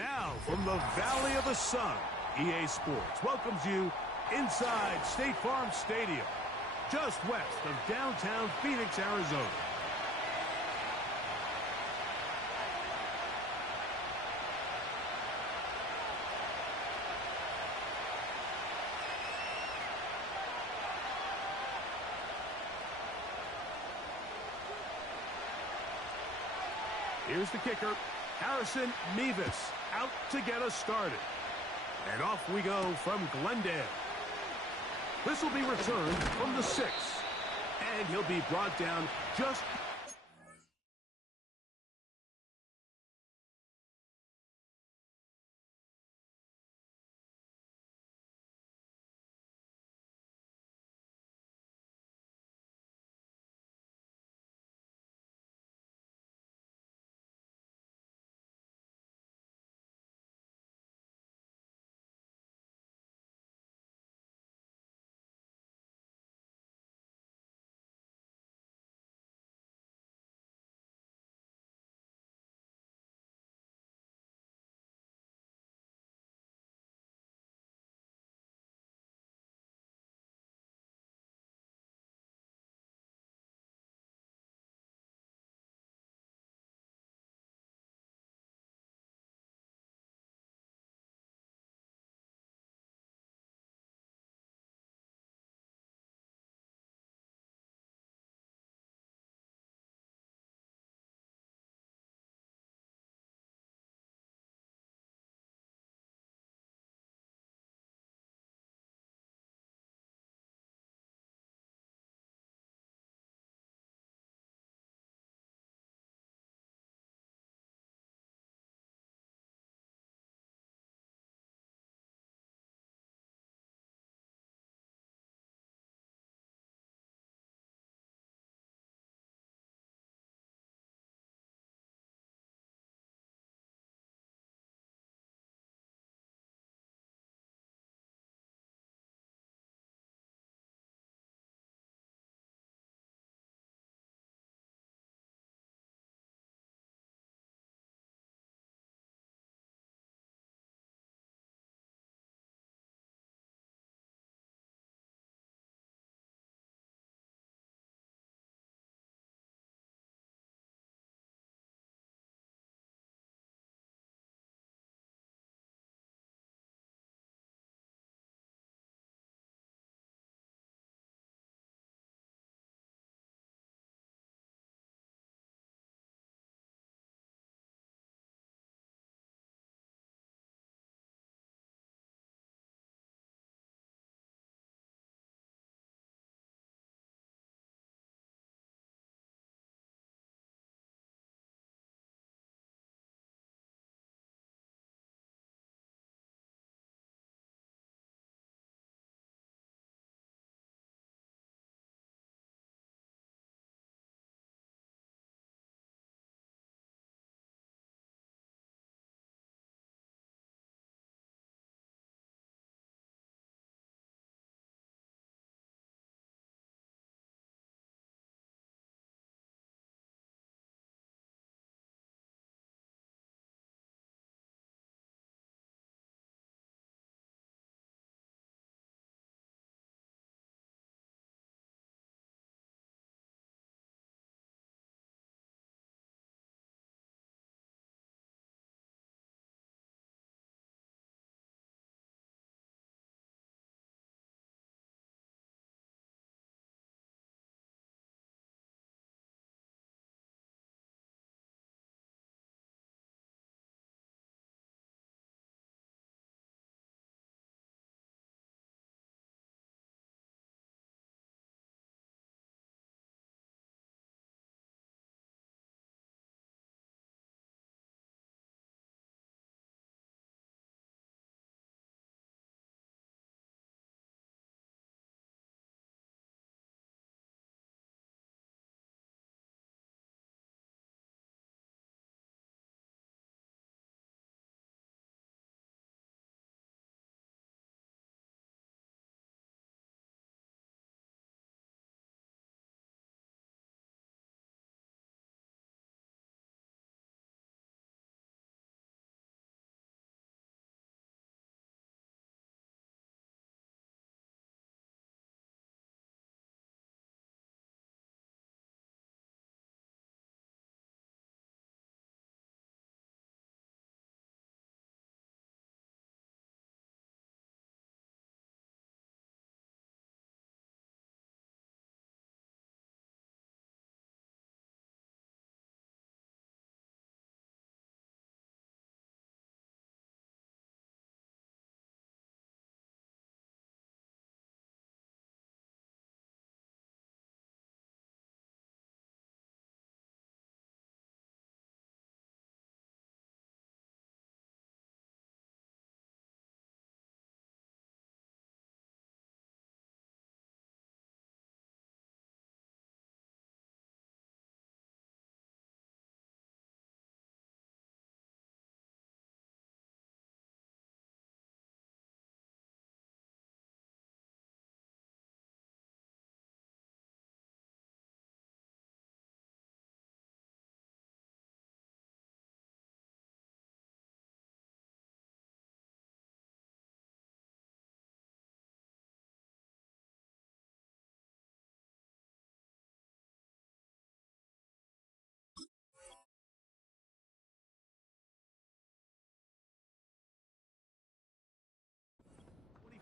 Now, from the Valley of the Sun, EA Sports welcomes you inside State Farm Stadium, just west of downtown Phoenix, Arizona. Here's the kicker, Harrison Mevis, out to get us started. And off we go from Glendale. This will be returned from the 6. And he'll be brought down just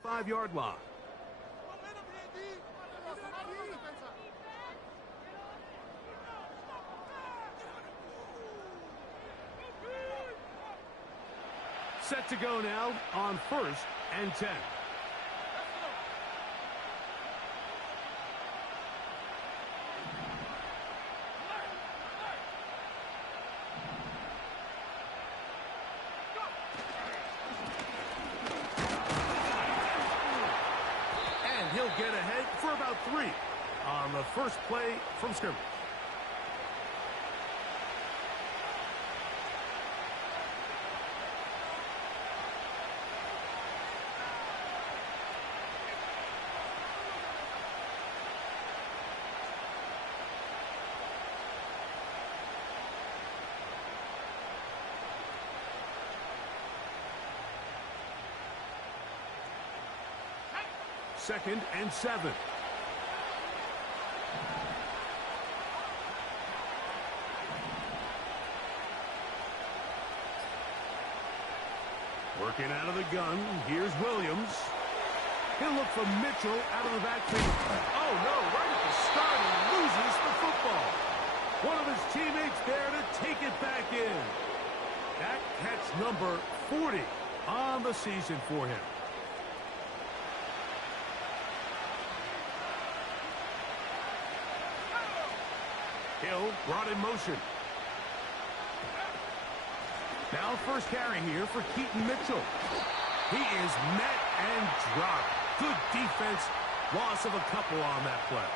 5-yard line. Set to go now on 1st and 10. And he'll get ahead for about 3 on the first play from scrimmage. Second and 7. Working out of the gun. Here's Williams. He'll look for Mitchell out of the backfield. Oh, no, right at the start, he loses the football. One of his teammates there to take it back in. That catch number 40 on the season for him. Hill brought in motion. Now first carry here for Keaton Mitchell. He is met and dropped. Good defense. Loss of a couple on that play.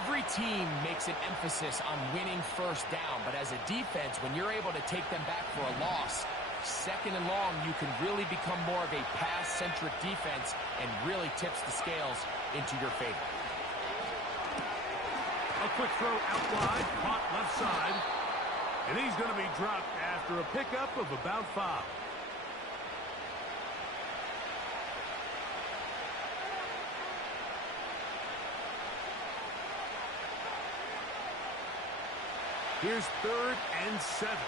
Every team makes an emphasis on winning first down, but as a defense, when you're able to take them back for a loss, second and long, you can really become more of a pass-centric defense and really tips the scales into your favor. A quick throw out wide, caught left side. And he's going to be dropped after a pickup of about 5. Here's 3rd and 7.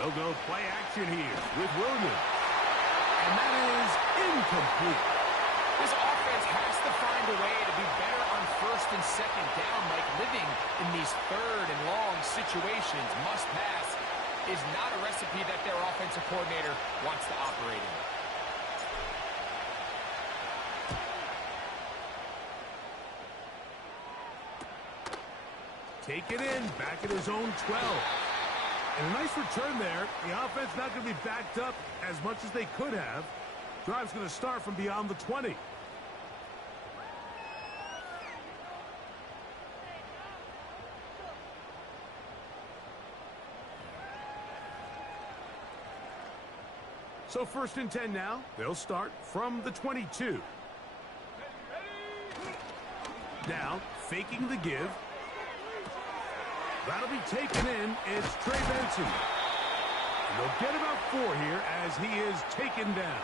They'll go play action here with Williams. And that is incomplete. This offense has to find a way to be better on 1st and 2nd down. Like living in these 3rd and long situations, must pass, is not a recipe that their offensive coordinator wants to operate in. Take it in, back at his own 12. And a nice return there. The offense not going to be backed up as much as they could have. Drive's going to start from beyond the 20. So 1st and 10 now. They'll start from the 22. Now, faking the give. That'll be taken in. It's Trey Benson. And they'll get about 4 here as he is taken down.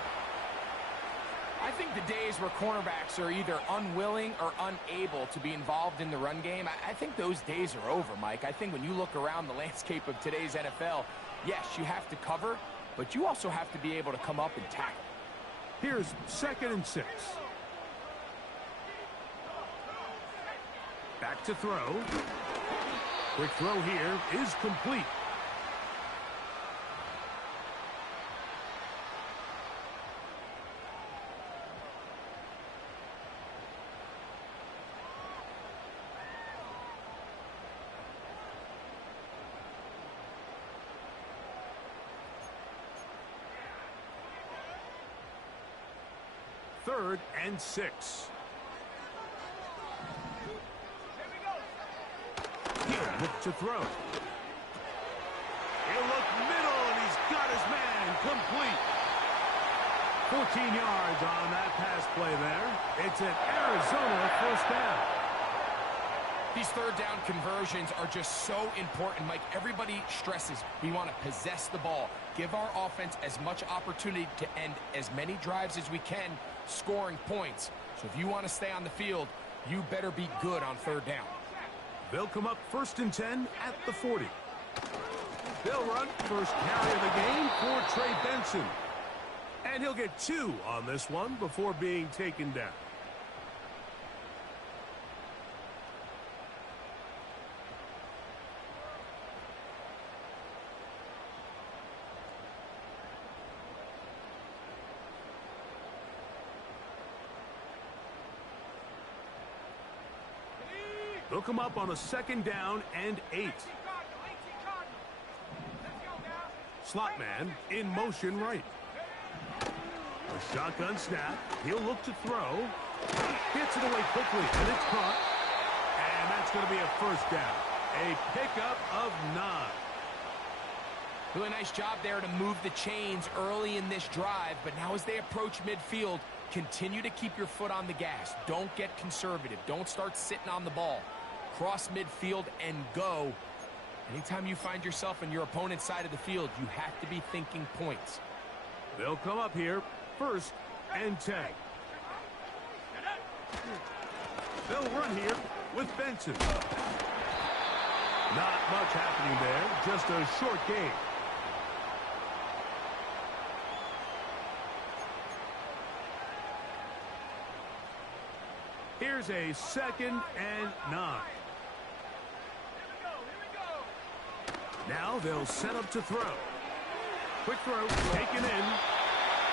I think the days where cornerbacks are either unwilling or unable to be involved in the run game, I think those days are over, Mike. I think when you look around the landscape of today's NFL, yes, you have to cover, but you also have to be able to come up and tackle. Here's 2nd and 6. Back to throw. Quick throw here is complete. Third and 6. He'll look to throw. He'll look middle, and he's got his man complete. 14 yards on that pass play there. It's an Arizona first down. These third down conversions are just so important, Mike. Everybody stresses we want to possess the ball, give our offense as much opportunity to end as many drives as we can, scoring points. So if you want to stay on the field, you better be good on third down. They'll come up 1st and 10 at the 40. They'll run first carry of the game for Trey Benson. And he'll get 2 on this one before being taken down. They'll come up on a 2nd down and 8. Slot man in motion right. A shotgun snap. He'll look to throw. Gets it away quickly, and it's caught. And that's going to be a 1st down. A pickup of 9. Really nice job there to move the chains early in this drive, but now as they approach midfield, continue to keep your foot on the gas. Don't get conservative. Don't start sitting on the ball. Cross midfield and go. Anytime you find yourself on your opponent's side of the field, you have to be thinking points. They'll come up here 1st and 10. They'll run here with Benson. Not much happening there, just a short gain. Here's a 2nd and 9. Now they'll set up to throw. Quick throw, taken in.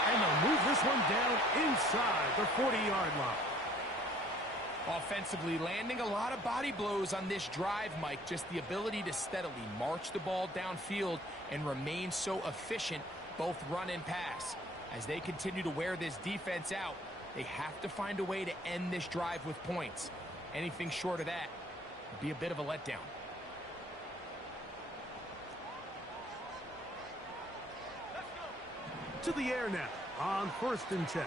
And they'll move this one down inside the 40-yard line. Offensively, landing a lot of body blows on this drive, Mike. Just the ability to steadily march the ball downfield and remain so efficient, both run and pass. As they continue to wear this defense out, they have to find a way to end this drive with points. Anything short of that would be a bit of a letdown. To the air now on 1st and 10.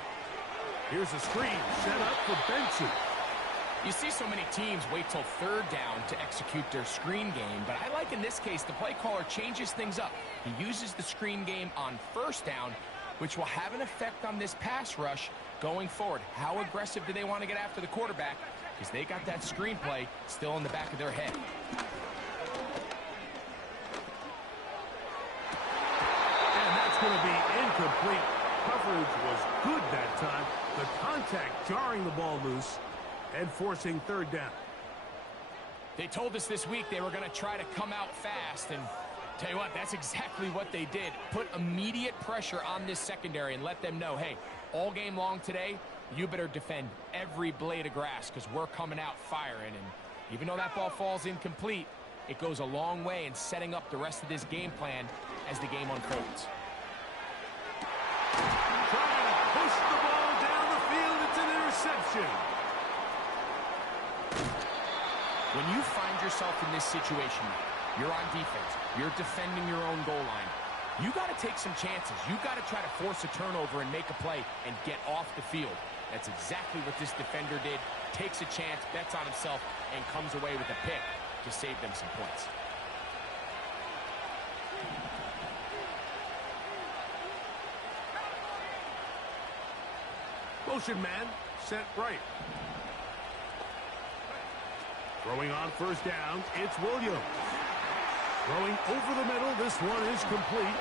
Here's a screen set up for Benson. You see so many teams wait till 3rd down to execute their screen game, but I like in this case the play caller changes things up. He uses the screen game on 1st down, which will have an effect on this pass rush going forward. How aggressive do they want to get after the quarterback? Because they got that screenplay still in the back of their head. And that's going to be incomplete. Coverage was good that time. The contact jarring the ball loose and forcing 3rd down. They told us this week they were going to try to come out fast, and tell you what, that's exactly what they did. Put immediate pressure on this secondary and let them know, hey, all game long today, you better defend every blade of grass because we're coming out firing. And even though that ball falls incomplete, it goes a long way in setting up the rest of this game plan as the game unfolds. Trying to push the ball down the field. It's an interception. When you find yourself in this situation, you're on defense, you're defending your own goal line, you got to take some chances. You got to try to force a turnover and make a play and get off the field. That's exactly what this defender did. Takes a chance, bets on himself, and comes away with a pick to save them some points. Motion man set right. Throwing on 1st down, it's Williams. Throwing over the middle, this one is complete.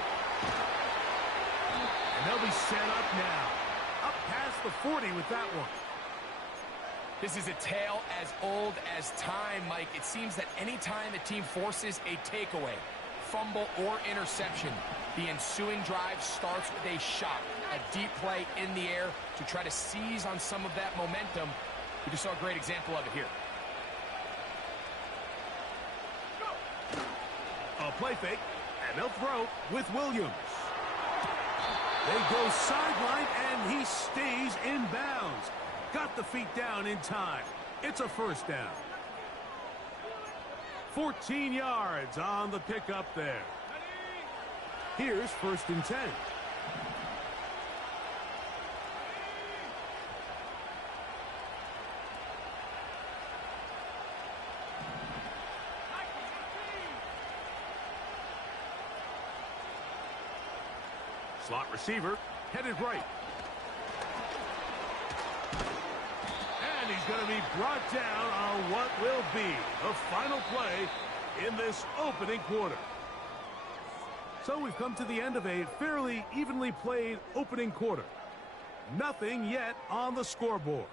And they'll be set up now. Up past the 40 with that one. This is a tale as old as time, Mike. It seems that any time a team forces a takeaway, fumble, or interception, the ensuing drive starts with a shot, a deep play in the air to try to seize on some of that momentum. We just saw a great example of it here. A play fake, and they'll throw with Williams. They go sideline, and he stays in bounds. Got the feet down in time. It's a 1st down. 14 yards on the pickup there. Here's 1st and 10. Slot receiver, headed right. And he's going to be brought down on what will be the final play in this opening quarter. So we've come to the end of a fairly evenly played opening quarter. Nothing yet on the scoreboard.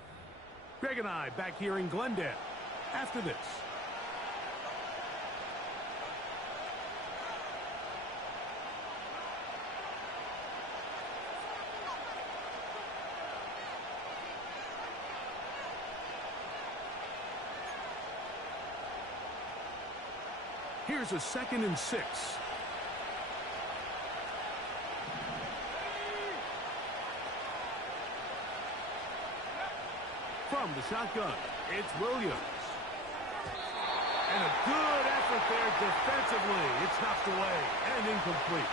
Greg and I back here in Glendale after this. Here's a 2nd and 6. From the shotgun, it's Williams. And a good effort there defensively. It's knocked away and incomplete.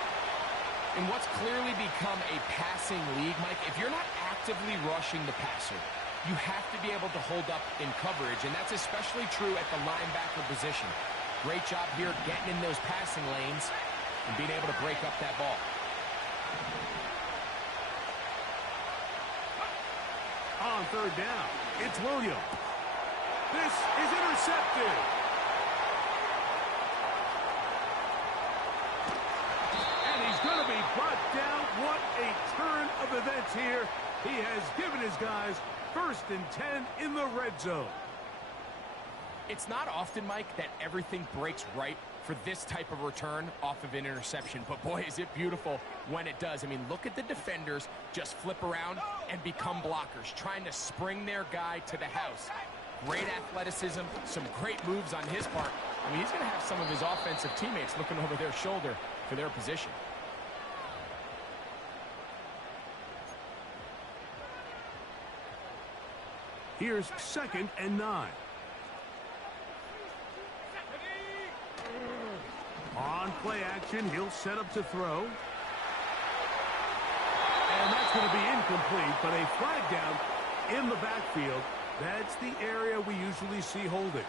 In what's clearly become a passing league, Mike, if you're not actively rushing the passer, you have to be able to hold up in coverage, and that's especially true at the linebacker position. Great job here getting in those passing lanes and being able to break up that ball. On 3rd down, it's Williams. This is intercepted. And he's going to be brought down. What a turn of events here. He has given his guys 1st and 10 in the red zone. It's not often, Mike, that everything breaks right for this type of return off of an interception. But, boy, is it beautiful when it does. I mean, look at the defenders just flip around and become blockers, trying to spring their guy to the house. Great athleticism, some great moves on his part. I mean, he's going to have some of his offensive teammates looking over their shoulder for their position. Here's 2nd and 9. On play action, he'll set up to throw. And that's going to be incomplete, but a flag down in the backfield. That's the area we usually see holding.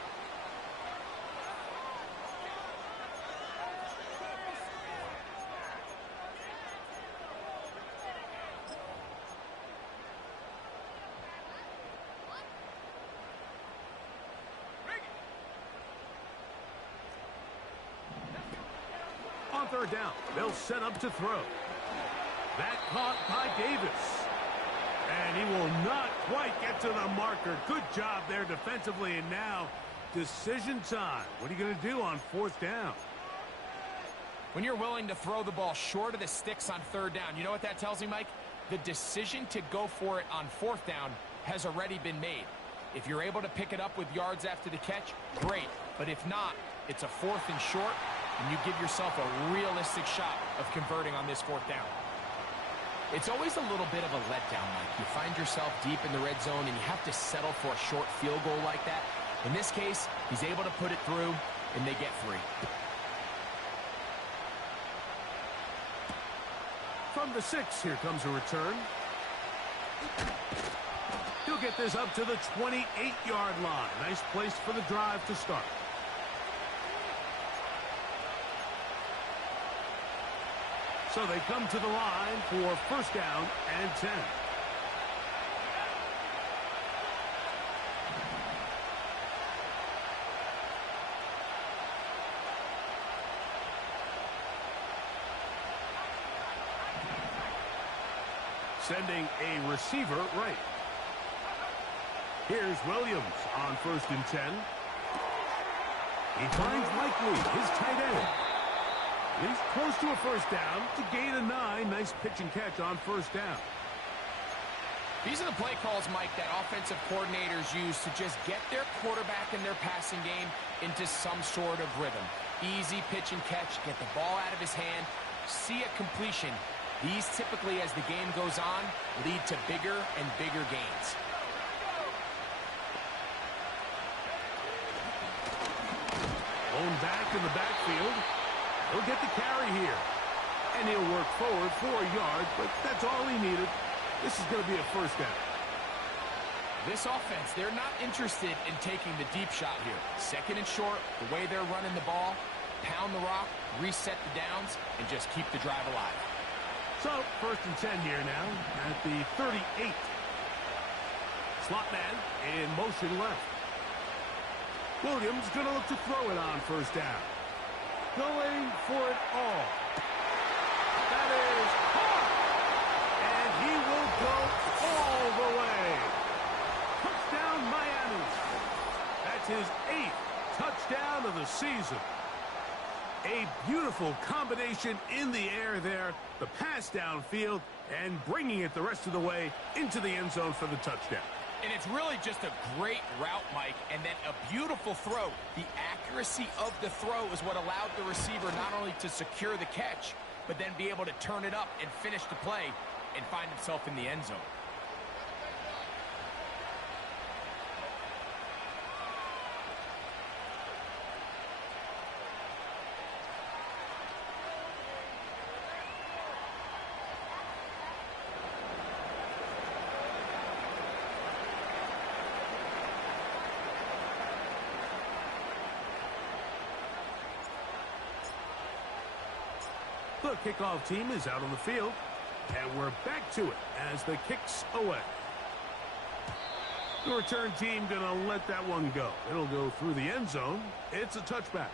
On 3rd down, they'll set up to throw. That caught by Davis. And he will not quite get to the marker. Good job there defensively, and now decision time. What are you going to do on 4th down? When you're willing to throw the ball short of the sticks on 3rd down, you know what that tells me, Mike? The decision to go for it on 4th down has already been made. If you're able to pick it up with yards after the catch, great. But if not, it's a 4th and short, and you give yourself a realistic shot of converting on this 4th down. It's always a little bit of a letdown, Mike. You find yourself deep in the red zone, and you have to settle for a short field goal like that. In this case, he's able to put it through, and they get 3. From the 6, here comes a return. He'll get this up to the 28-yard line. Nice place for the drive to start. So they come to the line for 1st down and 10. Sending a receiver right. Here's Williams on 1st and 10. He finds Likely, his tight end. He's close to a 1st down to gain a 9. Nice pitch and catch on 1st down. These are the play calls, Mike, that offensive coordinators use to just get their quarterback and their passing game into some sort of rhythm. Easy pitch and catch, get the ball out of his hand, see a completion. These typically, as the game goes on, lead to bigger and bigger gains. Blown back in the backfield. He'll get the carry here. And he'll work forward for a yard, but that's all he needed. This is going to be a 1st down. This offense, they're not interested in taking the deep shot here. 2nd and short, the way they're running the ball, pound the rock, reset the downs, and just keep the drive alive. So, 1st and 10 here now at the 38. Slot man in motion left. Williams going to look to throw it on 1st down. Going for it all. That is hard. And he will go all the way. Touchdown, Miami. That's his 8th touchdown of the season. A beautiful combination in the air there. The pass downfield and bringing it the rest of the way into the end zone for the touchdown. And it's really just a great route, Mike, and then a beautiful throw. The accuracy of the throw is what allowed the receiver not only to secure the catch, but then be able to turn it up and finish the play and find himself in the end zone. The kickoff team is out on the field, and we're back to it as the kick's away. The return team going to let that one go. It'll go through the end zone. It's a touchback.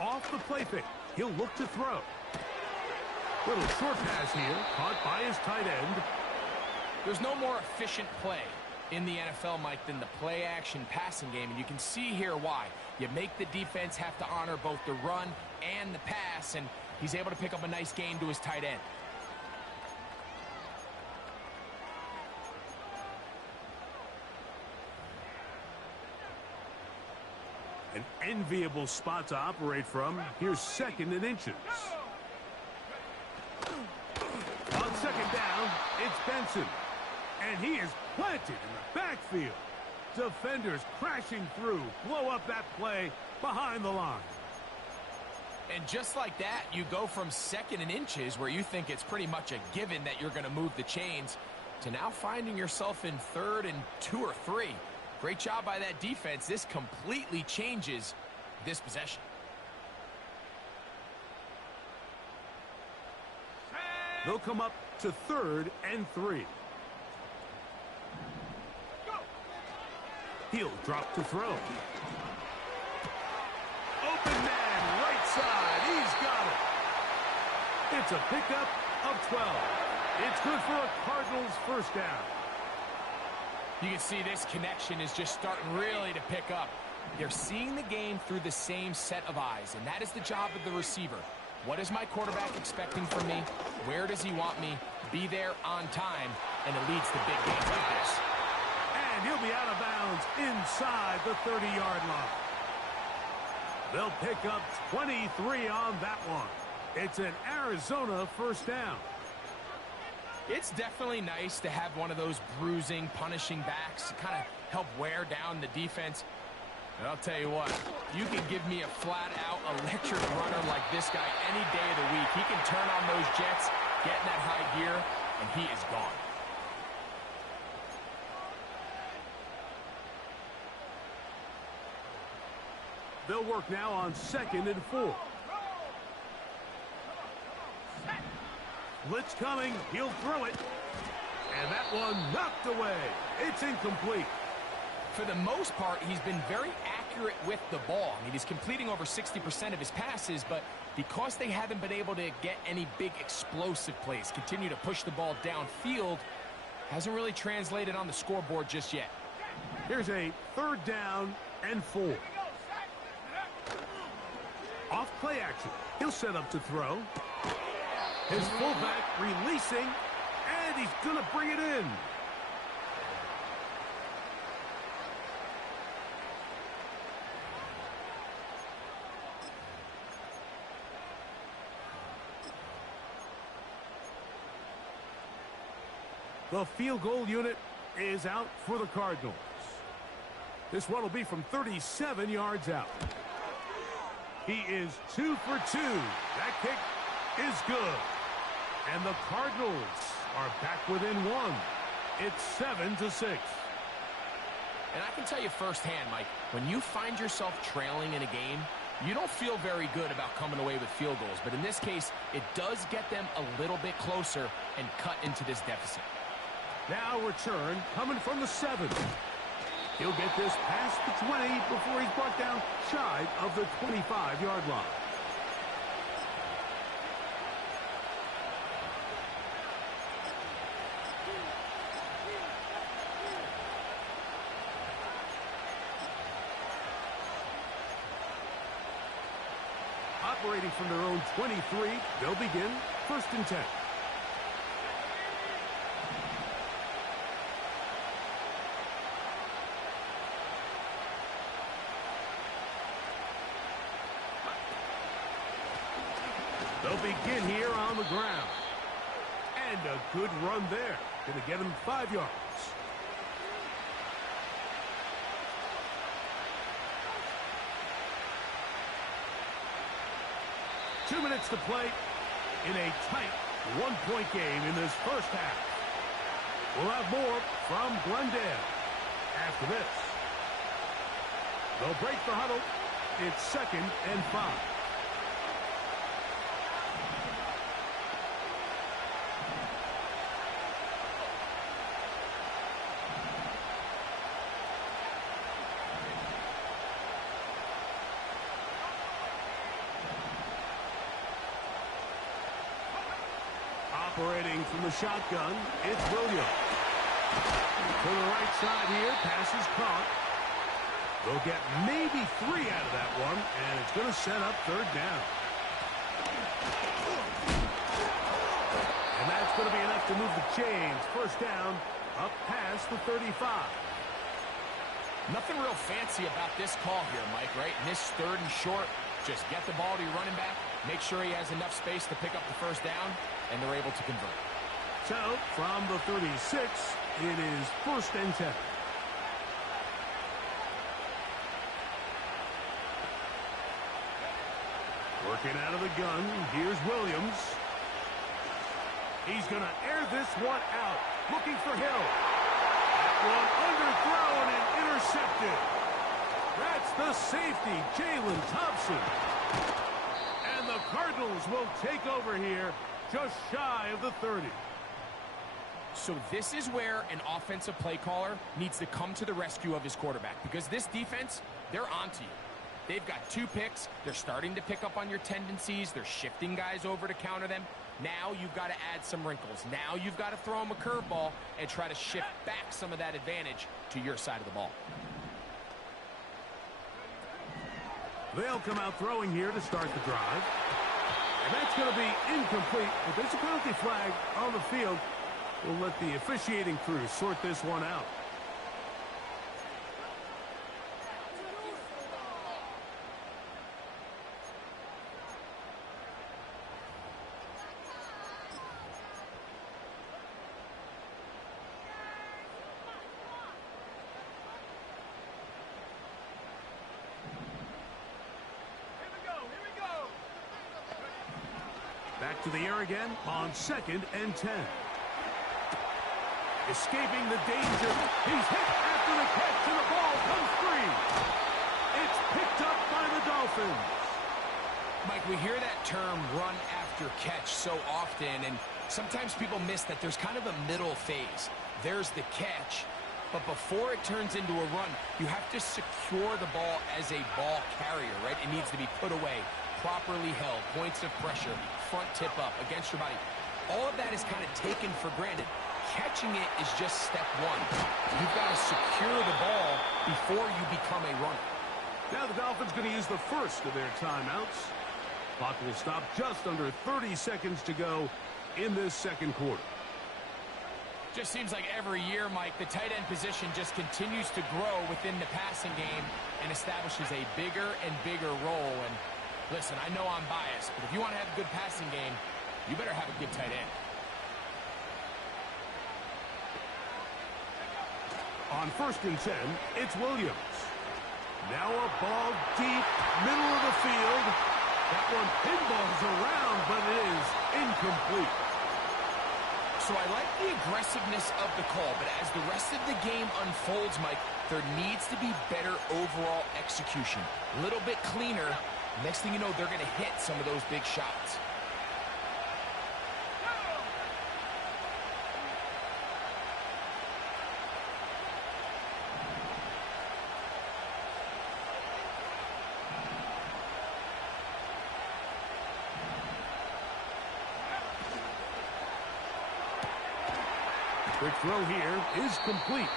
Off the play fake. He'll look to throw. Little short pass here, caught by his tight end. There's no more efficient play in the NFL, Mike, than the play-action passing game, and you can see here why. You make the defense have to honor both the run and the pass, and he's able to pick up a nice gain to his tight end. An enviable spot to operate from. Here's 2nd and inches. On 2nd down, it's Benson. And he is planted in the backfield. Defenders crashing through. Blow up that play behind the line. And just like that, you go from 2nd and inches, where you think it's pretty much a given that you're going to move the chains, to now finding yourself in 3rd and 2 or 3. Great job by that defense. This completely changes this possession. They'll come up to 3rd and 3. He'll drop to throw. Open man, right side. He's got it. It's a pickup of 12. It's good for a Cardinals 1st down. You can see this connection is just starting really to pick up. They're seeing the game through the same set of eyes, and that is the job of the receiver. What is my quarterback expecting from me? Where does he want me? Be there on time, and it leads to big games like this. And he'll be out of bounds inside the 30-yard line. They'll pick up 23 on that one. It's an Arizona 1st down. It's definitely nice to have one of those bruising, punishing backs to kind of help wear down the defense. And I'll tell you what, you can give me a flat-out electric runner like this guy any day of the week. He can turn on those jets, get in that high gear, and he is gone. They'll work now on 2nd and 4. Blitz coming. He'll throw it. And that one knocked away. It's incomplete. For the most part, he's been very accurate with the ball. I mean, he's completing over 60% of his passes, but because they haven't been able to get any big explosive plays, continue to push the ball downfield, hasn't really translated on the scoreboard just yet. Here's a 3rd down and 4. Off play action. He'll set up to throw. His fullback releasing, and he's going to bring it in. The field goal unit is out for the Cardinals. This one will be from 37 yards out. He is 2 for 2. That kick is good. And the Cardinals are back within 1. It's 7-6. And I can tell you firsthand, Mike, when you find yourself trailing in a game, you don't feel very good about coming away with field goals. But in this case, it does get them a little bit closer and cut into this deficit. Now return coming from the 7. He'll get this past the 20 before he's brought down shy of the 25-yard line. Operating from their own 23, they'll begin 1st and 10. They'll begin here on the ground. And a good run there. Going to get him 5 yards. Two minutes to play in a tight one-point game in this first half. We'll have more from Glendale after this. They'll break the huddle. It's 2nd and 5. Operating from the shotgun, it's Williams. To the right side here, pass is caught. They'll get maybe 3 out of that one, and it's going to set up 3rd down. And that's going to be enough to move the chains. 1st down, up past the 35. Nothing real fancy about this call here, Mike, right? In this 3rd and short, just get the ball to your running back, make sure he has enough space to pick up the 1st down, and they're able to convert. So, from the 36, it is 1st and 10. Working out of the gun, here's Williams. He's going to air this one out, looking for Hill. That one underthrown and intercepted. That's the safety, Jalen Thompson. And the Cardinals will take over here just shy of the 30. So this is where an offensive play caller needs to come to the rescue of his quarterback, because this defense, they're onto you. They've got 2 picks. They're starting to pick up on your tendencies. They're shifting guys over to counter them. Now you've got to add some wrinkles. Now you've got to throw them a curveball and try to shift back some of that advantage to your side of the ball. They'll come out throwing here to start the drive. And that's going to be incomplete, but there's a penalty flag on the field. We'll let the officiating crew sort this one out. Back to the air again on 2nd and 10. Escaping the danger. He's hit after the catch, and the ball comes free. It's picked up by the Dolphins. Mike, we hear that term run after catch so often, and sometimes people miss that there's kind of a middle phase. There's the catch, but before it turns into a run, you have to secure the ball as a ball carrier, right? It needs to be put away, properly held, points of pressure, front tip up against your body. All of that is kind of taken for granted. Catching it is just step 1. You've got to secure the ball before you become a runner. Now the Dolphins going to use the first of their timeouts. Clock will stop just under 30 seconds to go in this 2nd quarter. Just seems like every year, Mike, the tight end position just continues to grow within the passing game and establishes a bigger and bigger role. And listen, I know I'm biased, but if you want to have a good passing game, you better have a good tight end. On 1st and 10, it's Williams. Now a ball deep, middle of the field. That one pinballs around, but it is incomplete. So I like the aggressiveness of the call, but as the rest of the game unfolds, Mike, there needs to be better overall execution. A little bit cleaner. Next thing you know, they're going to hit some of those big shots. Quick throw here is complete.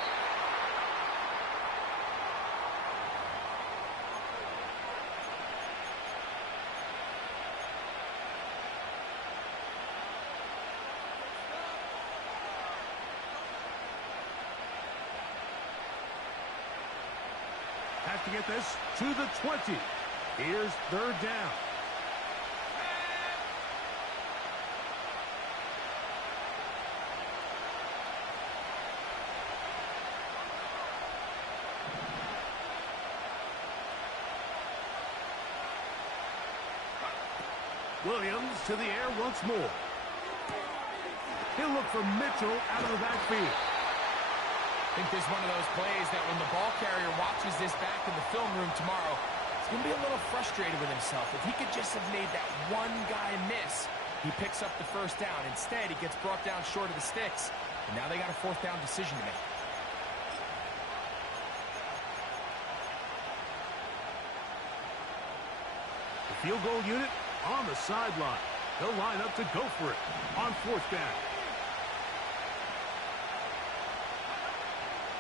Has to get this to the 20. Here's third down. Williams to the air once more. He'll look for Mitchell out of the backfield. I think this is one of those plays that when the ball carrier watches this back in the film room tomorrow, he's going to be a little frustrated with himself. If he could just have made that one guy miss, he picks up the first down. Instead, he gets brought down short of the sticks, and now they got a fourth down decision to make. The field goal unit on the sideline. They'll line up to go for it on fourth down.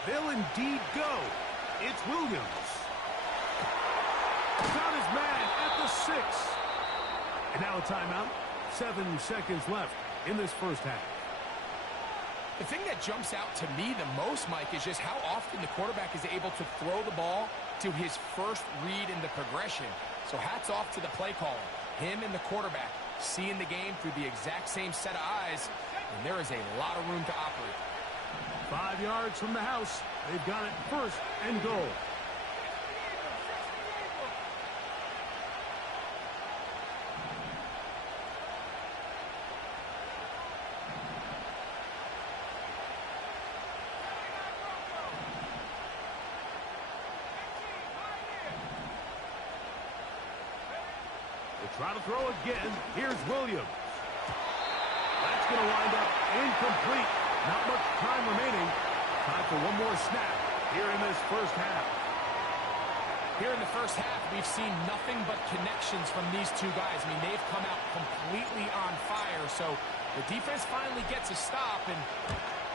They'll indeed go. It's Williams. Found his man at the 6. And now a timeout. 7 seconds left in this first half. The thing that jumps out to me the most, Mike, is just how often the quarterback is able to throw the ball to his first read in the progression. So hats off to the play caller. Him and the quarterback seeing the game through the exact same set of eyes, and there is a lot of room to operate. 5 yards from the house. They've got it first and goal. Try to throw again. Here's Williams. That's going to wind up incomplete. Not much time remaining. Time for one more snap here in this first half. Here in the first half, we've seen nothing but connections from these two guys. I mean, they've come out completely on fire. So the defense finally gets a stop, and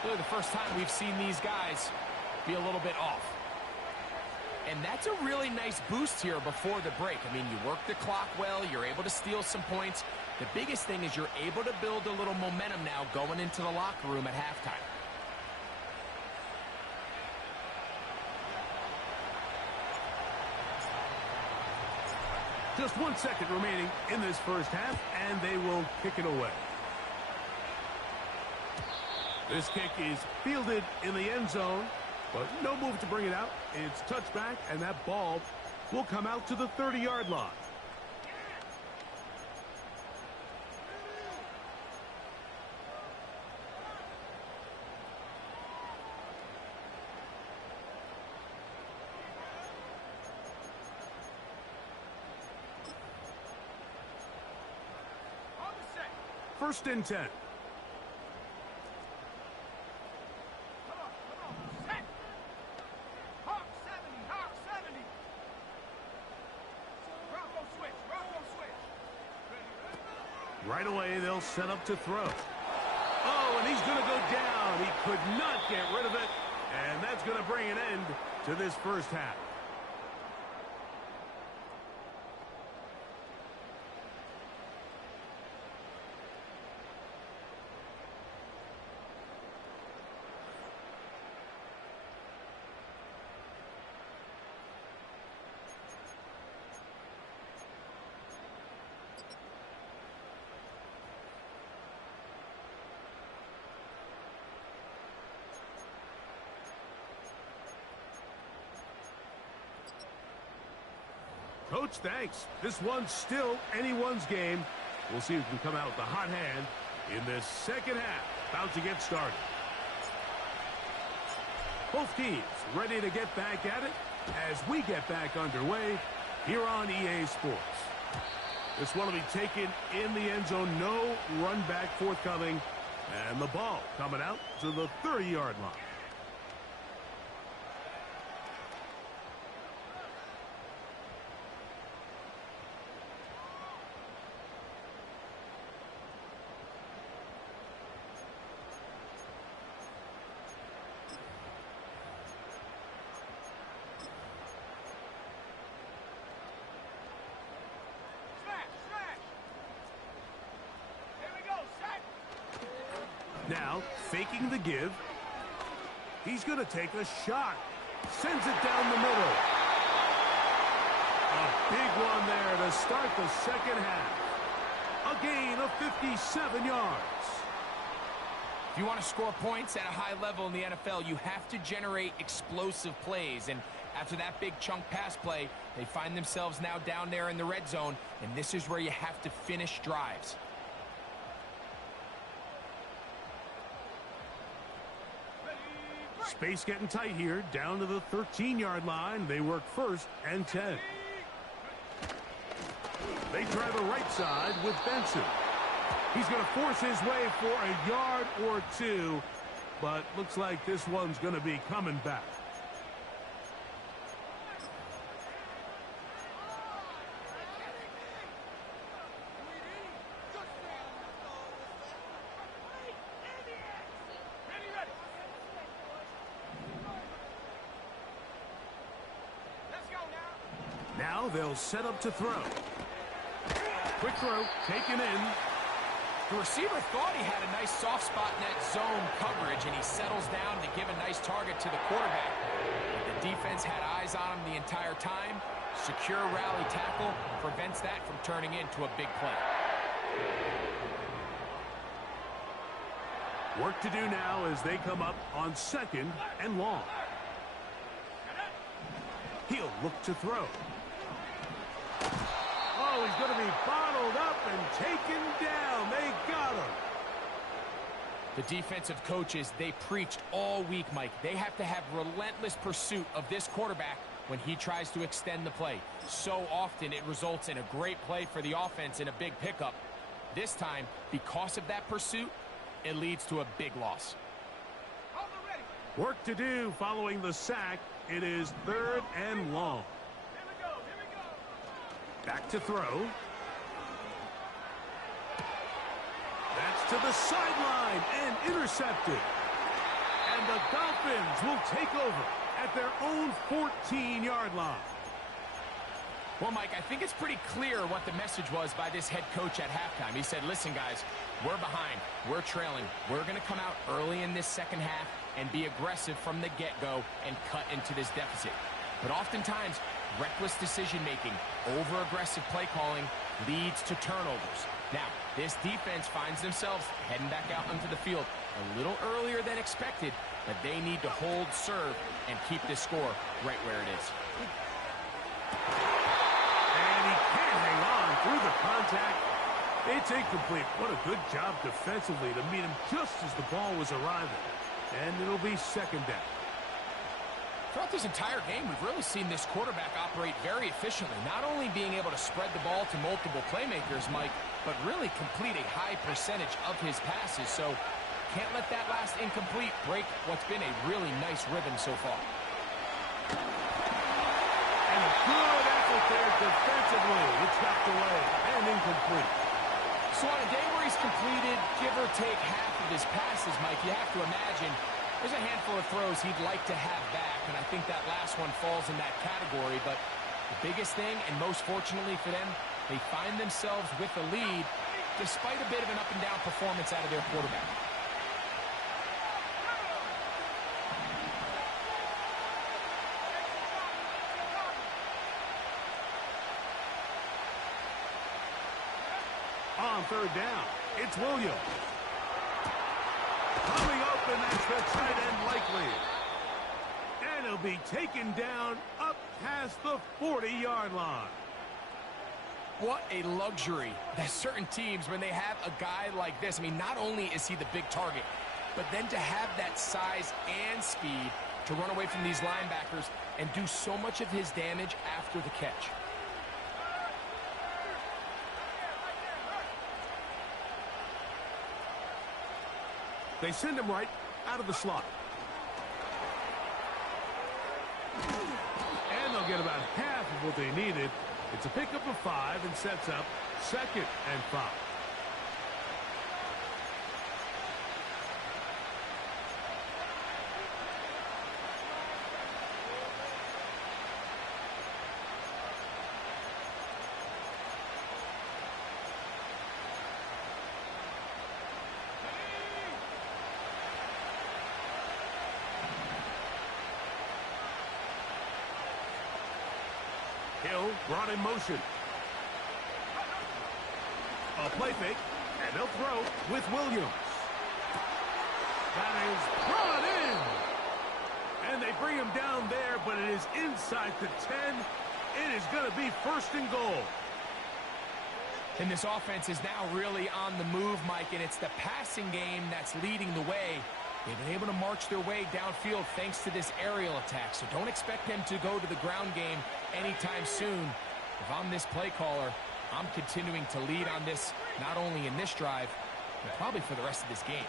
really the first time we've seen these guys be a little bit off. And that's a really nice boost here before the break. I mean, you work the clock well. You're able to steal some points. The biggest thing is you're able to build a little momentum now going into the locker room at halftime. Just 1 second remaining in this first half, and they will kick it away. This kick is fielded in the end zone. But no move to bring it out. It's touchback, and that ball will come out to the 30-yard line. First and 10. Right away, they'll set up to throw. Oh, and he's going to go down. He could not get rid of it. And that's going to bring an end to this first half. Coach, thanks. This one's still anyone's game. We'll see who can come out with the hot hand in this second half. About to get started. Both teams ready to get back at it as we get back underway here on EA Sports. This one will be taken in the end zone. No run back forthcoming. And the ball coming out to the 30-yard line. Now, faking the give. He's going to take a shot. Sends it down the middle. A big one there to start the second half. A gain of 57 yards. If you want to score points at a high level in the NFL, you have to generate explosive plays. And after that big chunk pass play, they find themselves now down there in the red zone. And this is where you have to finish drives. Space getting tight here, down to the 13-yard line. They work 1st and 10. They try the right side with Benson. He's going to force his way for a yard or two, but looks like this one's going to be coming back. Now they'll set up to throw. Quick throw, taken in. The receiver thought he had a nice soft spot in that zone coverage, and he settles down to give a nice target to the quarterback. The defense had eyes on him the entire time. Secure rally tackle prevents that from turning into a big play. Work to do now as they come up on 2nd and long. He'll look to throw. Oh, he's going to be bottled up and taken down. They got him. The defensive coaches, they preached all week, Mike. They have to have relentless pursuit of this quarterback when he tries to extend the play. So often it results in a great play for the offense and a big pickup. This time, because of that pursuit, it leads to a big loss. Work to do following the sack. It is 3rd and long. Back to throw. That's to the sideline and intercepted. And the Dolphins will take over at their own 14-yard line. Well, Mike, I think it's pretty clear what the message was by this head coach at halftime. He said, listen, guys, we're behind. We're trailing. We're going to come out early in this second half and be aggressive from the get-go and cut into this deficit. But oftentimes, reckless decision-making, over-aggressive play calling leads to turnovers. Now, this defense finds themselves heading back out onto the field a little earlier than expected, but they need to hold serve and keep this score right where it is. And he can't hang on through the contact. It's incomplete. What a good job defensively to meet him just as the ball was arriving. And it'll be 2nd down. Throughout this entire game, we've really seen this quarterback operate very efficiently, not only being able to spread the ball to multiple playmakers, Mike, but really complete a high percentage of his passes. So can't let that last incomplete break what's been a really nice rhythm so far. And a good effort there defensively. It's knocked away and incomplete. So on a day where he's completed, give or take half of his passes, Mike, you have to imagine there's a handful of throws he'd like to have back, and I think that last one falls in that category. But the biggest thing, and most fortunately for them, they find themselves with the lead despite a bit of an up-and-down performance out of their quarterback. On 3rd down, it's Williams. Coming open, that's the tight end likely. And he'll be taken down up past the 40-yard line. What a luxury. There's certain teams when they have a guy like this. I mean, not only is he the big target, but then to have that size and speed to run away from these linebackers and do so much of his damage after the catch. They send him right out of the slot. And they'll get about half of what they needed. It's a pickup of 5 and sets up 2nd and 5. Hill brought in motion. A play fake, and they'll throw with Williams. That is brought in. And they bring him down there, but it is inside the 10. It is going to be 1st and goal. And this offense is now really on the move, Mike, and it's the passing game that's leading the way. They've been able to march their way downfield thanks to this aerial attack, so don't expect them to go to the ground game anytime soon. If I'm this play caller, I'm continuing to lead on this, not only in this drive, but probably for the rest of this game.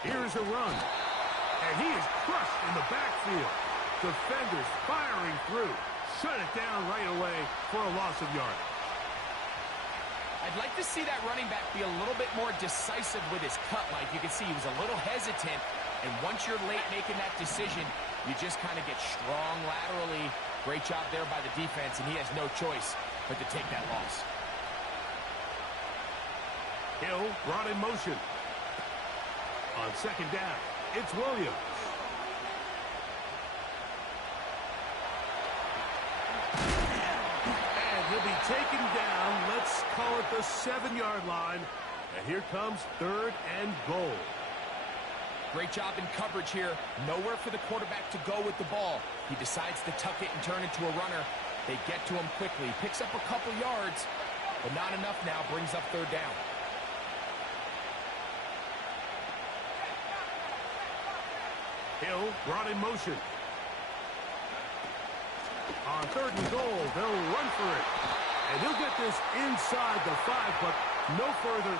Here's a run, and he is crushed in the backfield. Defenders firing through. Shut it down right away for a loss of yardage. I'd like to see that running back be a little bit more decisive with his cut, Mike. You can see he was a little hesitant, and once you're late making that decision, you just kind of get strong laterally. Great job there by the defense, and he has no choice but to take that loss. Hill brought in motion. On 2nd down, it's Williams. He'll be taken down. Let's call it the 7-yard line. And here comes 3rd and goal. Great job in coverage here. Nowhere for the quarterback to go with the ball. He decides to tuck it and turn into a runner. They get to him quickly. Picks up a couple yards, but not enough now. Brings up 3rd down. Hill brought in motion. On 3rd and goal, they'll run for it. And he'll get this inside the 5, but no further.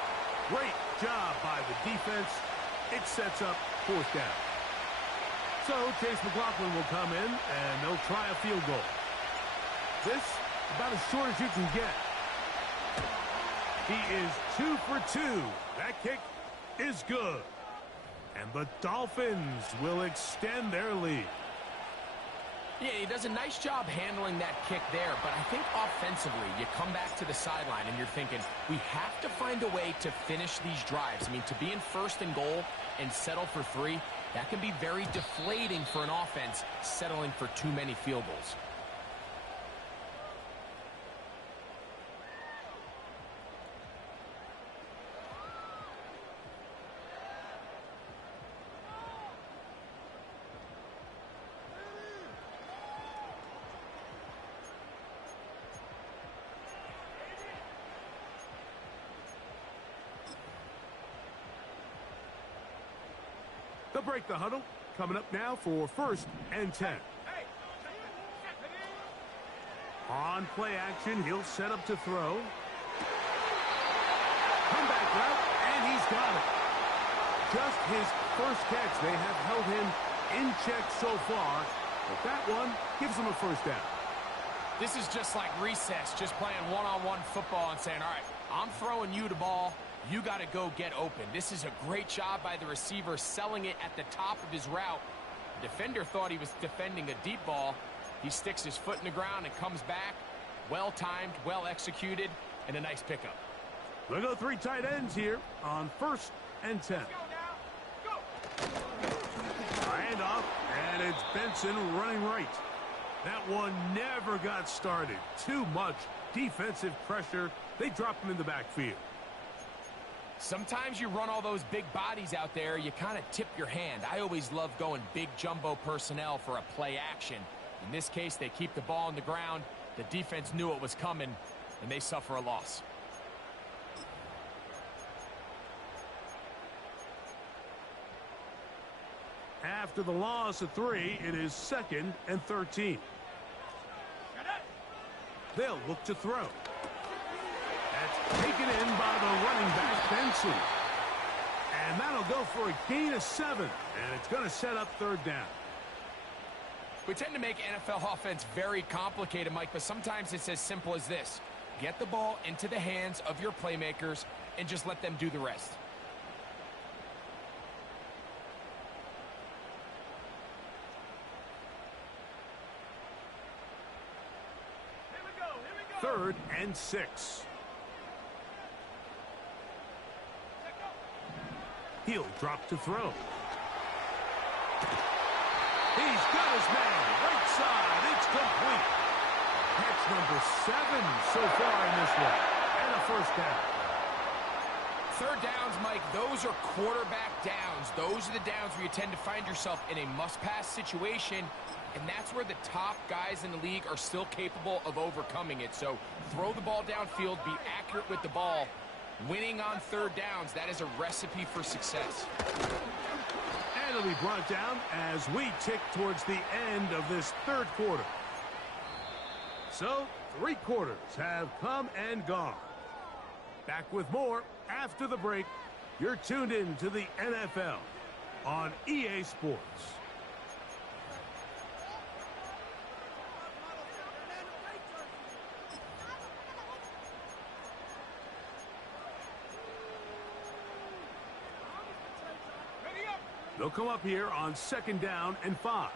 Great job by the defense. It sets up 4th down. So Chase McLaughlin will come in, and they'll try a field goal. This, about as short as you can get. He is 2 for 2. That kick is good. And the Dolphins will extend their lead. Yeah, he does a nice job handling that kick there, but I think offensively, you come back to the sideline and you're thinking, we have to find a way to finish these drives. I mean, to be in 1st and goal and settle for 3, that can be very deflating for an offense settling for too many field goals. They'll break the huddle. Coming up now for 1st and 10. On play action, he'll set up to throw. Comeback route, and he's got it. Just his first catch. They have held him in check so far, but that one gives him a 1st down. This is just like recess, just playing one-on-one football and saying, all right, I'm throwing you the ball. You got to go get open. This is a great job by the receiver selling it at the top of his route. The defender thought he was defending a deep ball. He sticks his foot in the ground and comes back. Well-timed, well-executed, and a nice pickup. We'll go 3 tight ends here on 1st and 10. Handoff, and it's Benson running right. That one never got started. Too much defensive pressure. They drop him in the backfield. Sometimes you run all those big bodies out there, you kind of tip your hand. I always love going big jumbo personnel for a play action. In this case, they keep the ball on the ground. The defense knew it was coming, and they suffer a loss. After the loss of 3, it is 2nd and 13. They'll look to throw. That's taken in by the running back, Benson. And that'll go for a gain of 7, and it's going to set up 3rd down. We tend to make NFL offense very complicated, Mike, but sometimes it's as simple as this. Get the ball into the hands of your playmakers and just let them do the rest. Third and 6. He'll drop to throw. He's got his man. Right side. It's complete. Catch number 7 so far in this one. And a 1st down. 3rd downs, Mike, those are quarterback downs. Those are the downs where you tend to find yourself in a must-pass situation, and that's where the top guys in the league are still capable of overcoming it. So throw the ball downfield, be accurate with the ball. Winning on 3rd downs, that is a recipe for success. And it'll be brought down as we tick towards the end of this 3rd quarter. So 3 quarters have come and gone. Back with more after the break. You're tuned in to the NFL on EA Sports. They'll come up here on 2nd down and 5.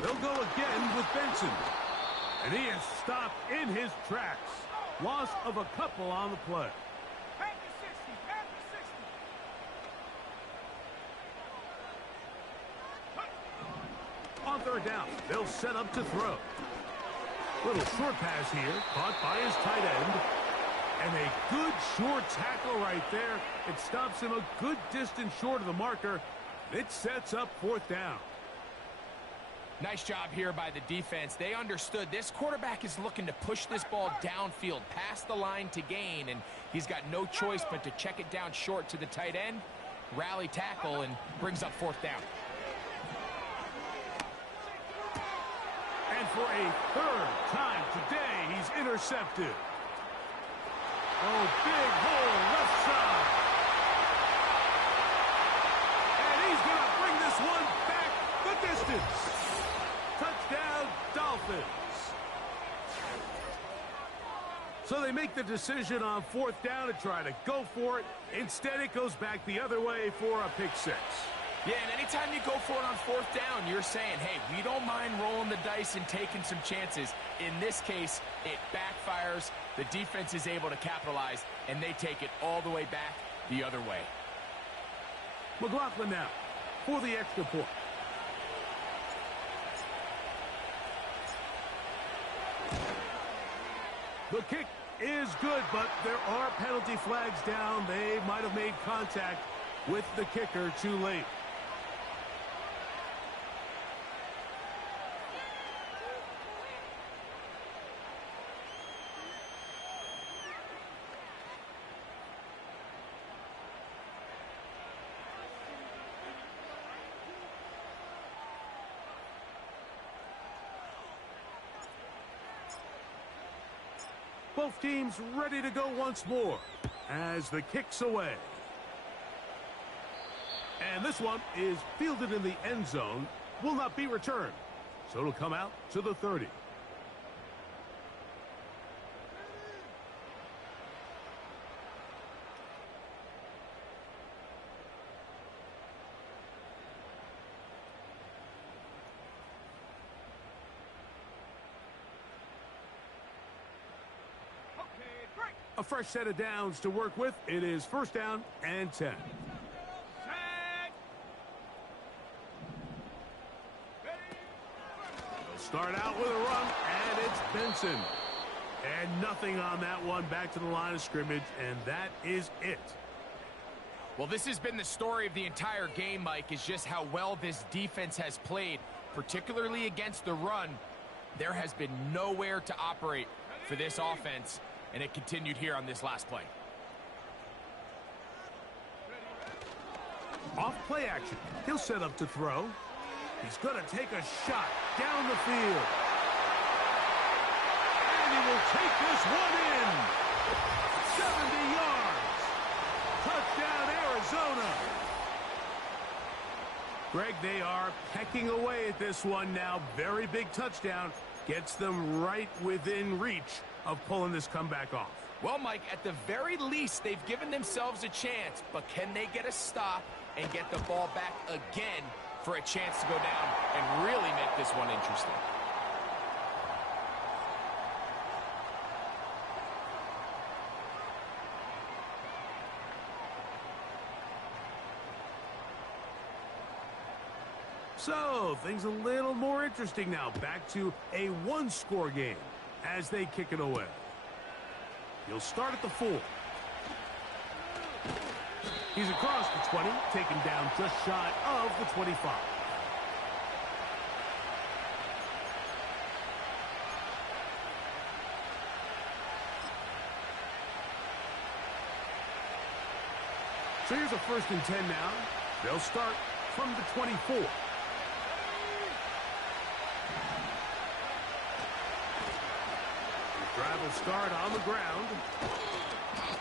They'll go again with Benson. And he is stopped in his tracks. Loss of a couple on the play. On 3rd down, they'll set up to throw. Little short pass here, caught by his tight end. And a good short tackle right there. It stops him a good distance short of the marker. It sets up 4th down. Nice job here by the defense. They understood this quarterback is looking to push this ball downfield past the line to gain, and he's got no choice but to check it down short to the tight end, rally tackle, and brings up 4th down. And for a 3rd time today, he's intercepted. Oh, big hole left side. And he's going to bring this one back the distance. Touchdown, Dolphins. So they make the decision on 4th down to try to go for it. Instead, it goes back the other way for a pick 6. Yeah, and anytime you go for it on 4th down, you're saying, hey, we don't mind rolling the dice and taking some chances. In this case, it backfires. The defense is able to capitalize, and they take it all the way back the other way. McLaughlin now for the extra point. The kick is good, but there are penalty flags down. They might have made contact with the kicker too late. Both teams ready to go once more as the kick's away. And this one is fielded in the end zone, will not be returned. So it'll come out to the 30. A fresh set of downs to work with. It is 1st down and 10. They'll start out with a run, and it's Benson. And nothing on that one. Back to the line of scrimmage, and that is it. Well, this has been the story of the entire game, Mike, is just how well this defense has played, particularly against the run. There has been nowhere to operate for this offense, and it continued here on this last play. Off play action. He'll set up to throw. He's going to take a shot down the field. And he will take this one in. 70 yards. Touchdown, Arizona. Greg, they are pecking away at this one now. Very big touchdown. Gets them right within reach of pulling this comeback off. Well, Mike, at the very least, they've given themselves a chance. But can they get a stop and get the ball back again for a chance to go down and really make this one interesting? So, things a little more interesting now. Back to a one-score game as they kick it away. He'll start at the 4. He's across the 20, taken down just shy of the 25. So here's a 1st and 10 now. They'll start from the 24. Drive will start on the ground.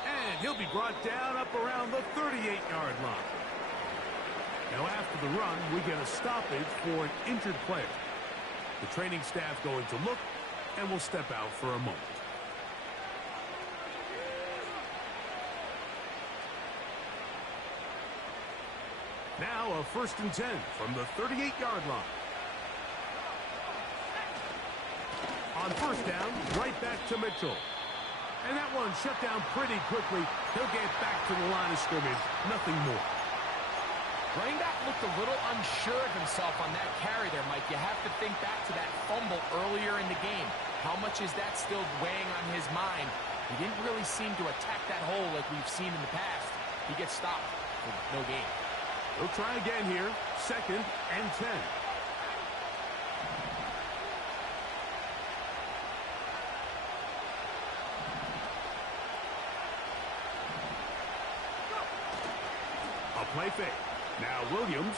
And he'll be brought down up around the 38-yard line. Now after the run, we get a stoppage for an injured player. The training staff going to look and will step out for a moment. Now a 1st and 10 from the 38-yard line. On 1st down, right back to Mitchell. And that one shut down pretty quickly. He'll get back to the line of scrimmage. Nothing more. Running back looked a little unsure of himself on that carry there, Mike. You have to think back to that fumble earlier in the game. How much is that still weighing on his mind? He didn't really seem to attack that hole like we've seen in the past. He gets stopped for no gain. He'll try again here. 2nd and 10. Play fake. Now Williams.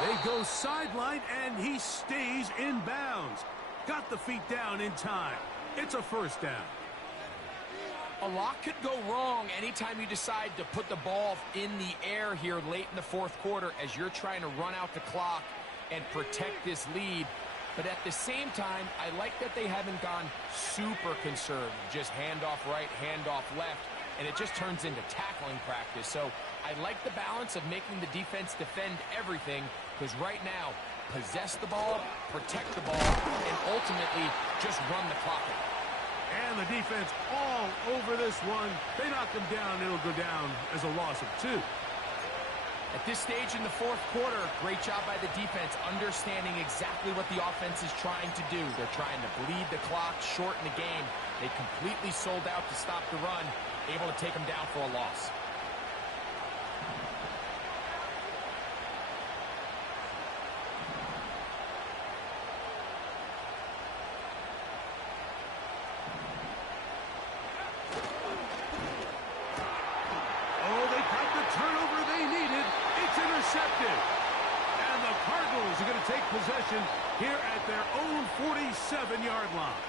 They go sideline, and he stays in bounds. Got the feet down in time. It's a 1st down. A lot could go wrong anytime you decide to put the ball in the air here late in the 4th quarter as you're trying to run out the clock and protect this lead. But at the same time, I like that they haven't gone super conservative. Just handoff right, handoff left. And it just turns into tackling practice. So I like the balance of making the defense defend everything, because right now, possess the ball, protect the ball, and ultimately just run the clock out. And the defense all over this one. They knock them down. It'll go down as a loss of 2. At this stage in the 4th quarter, great job by the defense, understanding exactly what the offense is trying to do. They're trying to bleed the clock, shorten the game. They completely sold out to stop the run, able to take them down for a loss. Oh, they got the turnover they needed. It's intercepted. And the Cardinals are going to take possession here at their own 47-yard line.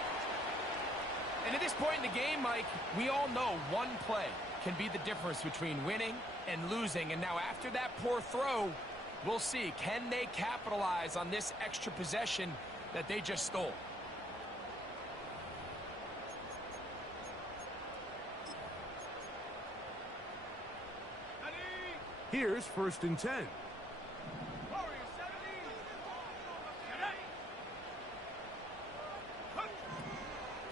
And at this point in the game, Mike, we all know one play can be the difference between winning and losing. And now after that poor throw, we'll see. Can they capitalize on this extra possession that they just stole? Here's 1st and 10.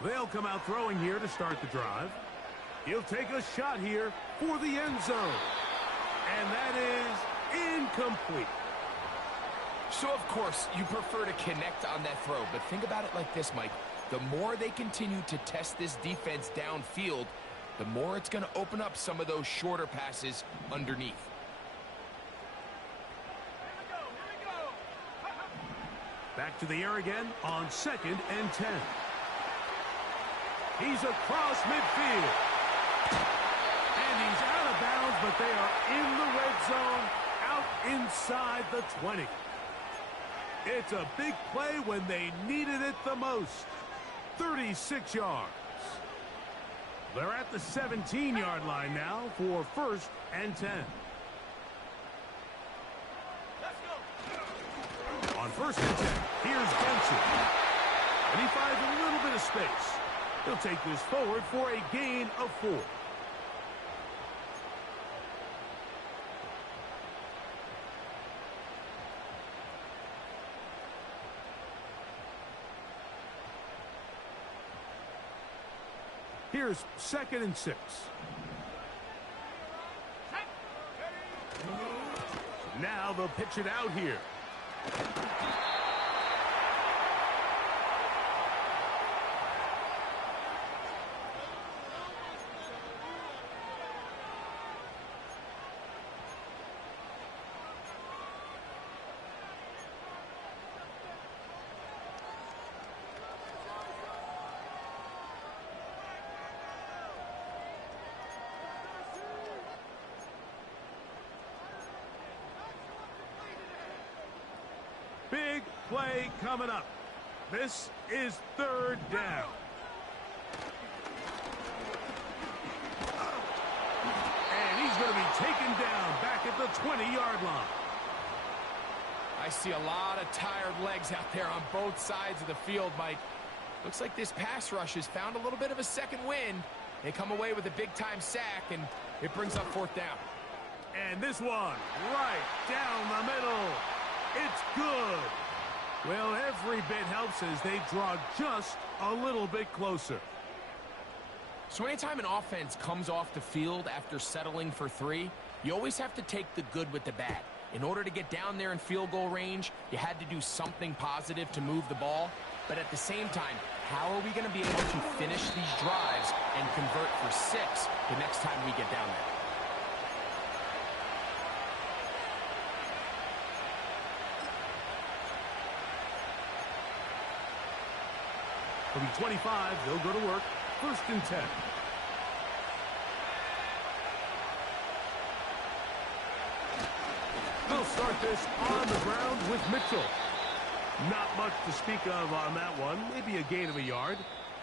They'll come out throwing here to start the drive. He'll take a shot here for the end zone. And that is incomplete. So, of course, you prefer to connect on that throw. But think about it like this, Mike. The more they continue to test this defense downfield, the more it's going to open up some of those shorter passes underneath. Back back to the air again on 2nd and 10. He's across midfield. And he's out of bounds, but they are in the red zone, out inside the 20. It's a big play when they needed it the most. 36 yards. They're at the 17-yard line now for 1st and 10. On 1st and 10, here's Benson. And he finds a little bit of space. He'll take this forward for a gain of 4. Here's 2nd and 6. Now they'll pitch it out here. Big play coming up. This is 3rd down. And he's going to be taken down back at the 20-yard line. I see a lot of tired legs out there on both sides of the field, Mike. Looks like this pass rush has found a little bit of a second wind. They come away with a big-time sack, and it brings up 4th down. And this one right down the middle. It's good. Well, every bit helps as they draw just a little bit closer. So anytime an offense comes off the field after settling for 3, you always have to take the good with the bad. In order to get down there in field goal range, you had to do something positive to move the ball. But at the same time, how are we going to be able to finish these drives and convert for 6 the next time we get down there? From 25, they'll go to work. 1st and 10. They'll start this on the ground with Mitchell. Not much to speak of on that one. Maybe a gain of a yard.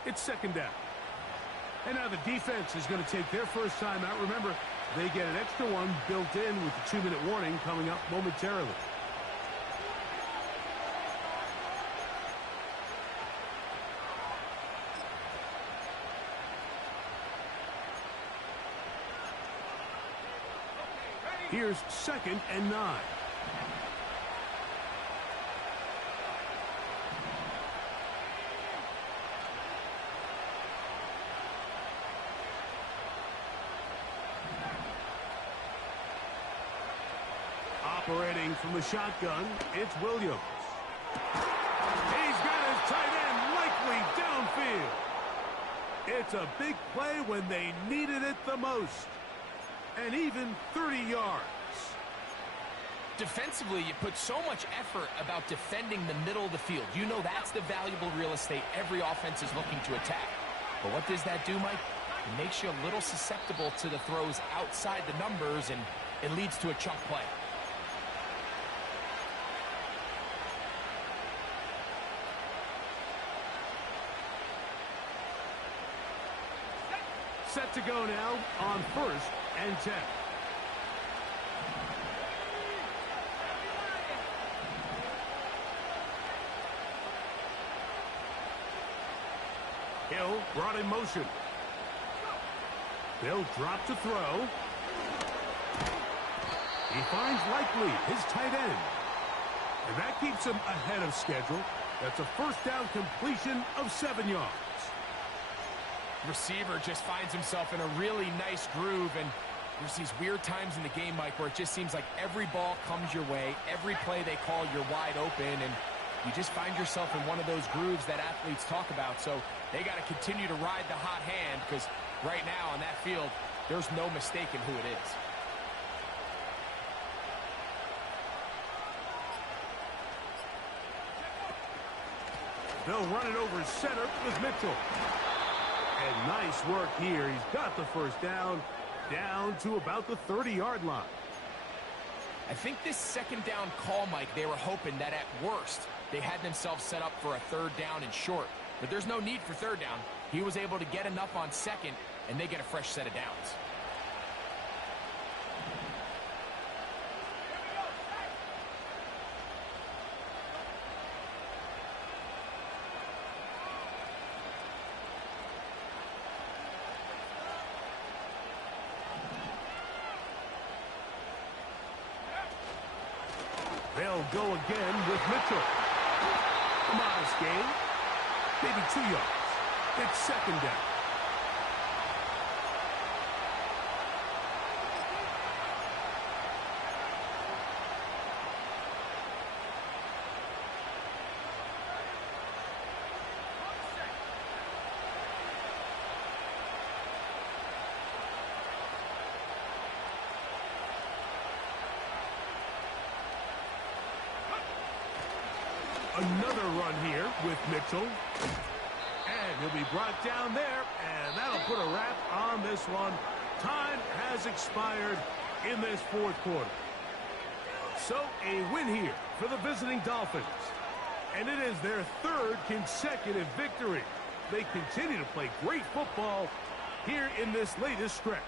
It's 2nd down. And now the defense is going to take their first time out. Remember, they get an extra one built in with the 2-minute warning coming up momentarily. Here's 2nd and 9. Operating from the shotgun, it's Williams. He's got his tight end likely downfield. It's a big play when they needed it the most. And even 30 yards. Defensively, you put so much effort about defending the middle of the field. You know that's the valuable real estate every offense is looking to attack. But what does that do, Mike? It makes you a little susceptible to the throws outside the numbers, and it leads to a chunk play. Set to go now on 1st and 10. Hill brought in motion. They'll drop to throw. He finds Likely, his tight end. And that keeps him ahead of schedule. That's a 1st down completion of 7 yards. Receiver just finds himself in a really nice groove, and there's these weird times in the game, Mike, where it just seems like every ball comes your way, every play they call, you're wide open, and you just find yourself in one of those grooves that athletes talk about. So they got to continue to ride the hot hand, because right now on that field, there's no mistaking who it is. They'll run it over center with Mitchell. And nice work here. He's got the first down to about the 30-yard line. I think this second down call, Mike, they were hoping that at worst they had themselves set up for a third down and short. But there's no need for third down. He was able to get enough on second, and they get a fresh set of downs. They'll go again with Mitchell. A modest gain. Maybe 2 yards. It's second down. Another run here with Mitchell. And he'll be brought down there, and that'll put a wrap on this one. Time has expired in this fourth quarter. So a win here for the visiting Dolphins. And it is their third consecutive victory. They continue to play great football here in this latest stretch.